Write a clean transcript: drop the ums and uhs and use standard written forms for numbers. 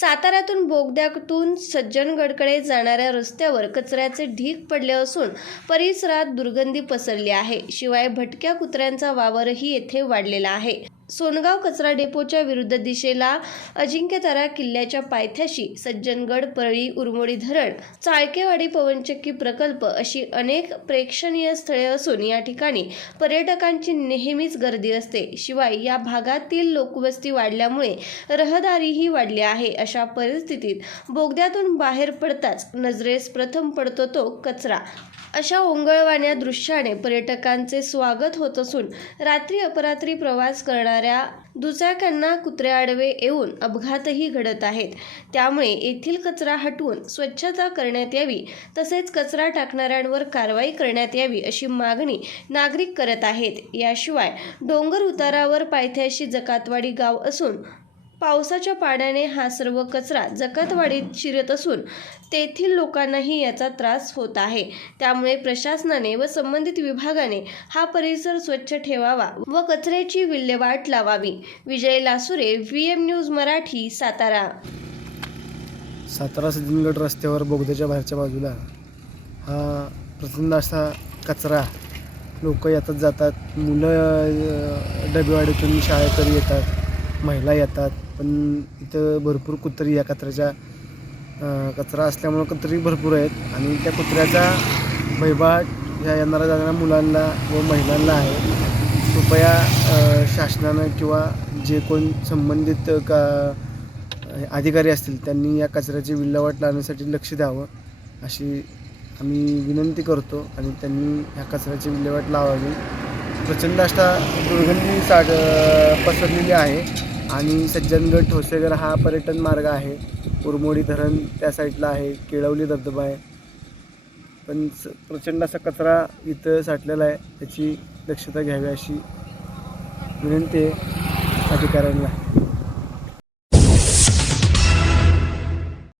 साताऱ्यातून बोगद्यातून सज्जनगडकडे जाणाऱ्या रस्त्यावर कचऱ्याचे ढीग पडले असून परिसरात दुर्गंधी पसरली आहे. शिवाय भटक्या कुत्र्यांचा वावरही येथे वाढलेला आहे. सोनगाव कचरा डेपोच्या विरुद्ध दिशेला अजिंक्यतारा किल्ल्याच्या पायथ्याशी सज्जनगड, परळी, उरमोडी धरण, चाळकेवाडी पवनचक्की प्रकल्प अशी अनेक प्रेक्षणीय स्थळे असून या ठिकाणी पर्यटकांची नेहमीच गर्दी असते. शिवाय या भागातील लोकवस्ती वाढल्यामुळे रहदारीही वाढली आहे. अशा परिस्थितीत बोगद्यातून बाहेर पडताच नजरेस प्रथम पडतो तो कचरा. अशा ओंगळवाण्या दृश्याने पर्यटकांचे स्वागत होत असून रात्री अपरात्री प्रवास करणाऱ्या दुचाक्यांना कुत्रे आडवे येऊन अपघातही घडत आहेत. त्यामुळे येथील कचरा हटवून स्वच्छता करण्यात यावी, तसेच कचरा टाकणाऱ्यांवर कारवाई करण्यात यावी अशी मागणी नागरिक करत आहेत. याशिवाय डोंगर उतारावर पायथ्याशी जकातवाडी गाव असून पावसाच्या पाण्याने हा सर्व कचरा जकातवाडीत शिरत असून तेथील लोकांनाही याचा त्रास होत आहे. त्यामुळे प्रशासनाने व संबंधित विभागाने हा परिसर स्वच्छ ठेवावा व कचऱ्याची विल्हेवाट लावावी. विजय लासुरे, VM न्यूज मराठी, सातारा. सातारा सज्जनगड रस्त्यावर बोगद्याच्या बाहेरच्या बाजूला हा प्रचंड असा कचरा, लोक येतात जातात, मुलं डबेवाडीतून शाळेकडे येतात, महिला येतात, पण इथं भरपूर कुत्री या कचरा असल्यामुळं कुत्री भरपूर आहेत आणि त्या कुत्र्याचा भयभाट ह्या येणाऱ्या जाणाऱ्या मुलांना व महिलांना आहे. कृपया शासनानं किंवा जे कोण संबंधित अधिकारी असतील त्यांनी या कचऱ्याची विल्हेवाट लावण्यासाठी लक्ष द्यावं अशी आम्ही विनंती करतो आणि त्यांनी ह्या कचऱ्याची विल्हेवाट लावावी. प्रचंड अशा दुर्गंधी पसरलेली आहे आणि सज्जनगड ठोसेघर हा पर्यटन मार्ग आहे. उरमोडी धरण त्या साईडला आहे, केळवली धबधबा आहे, पण प्रचंड असा कचरा इथं साठलेला आहे. त्याची दक्षता घ्यावी अशी विनंती आहे अधिकाऱ्यांना.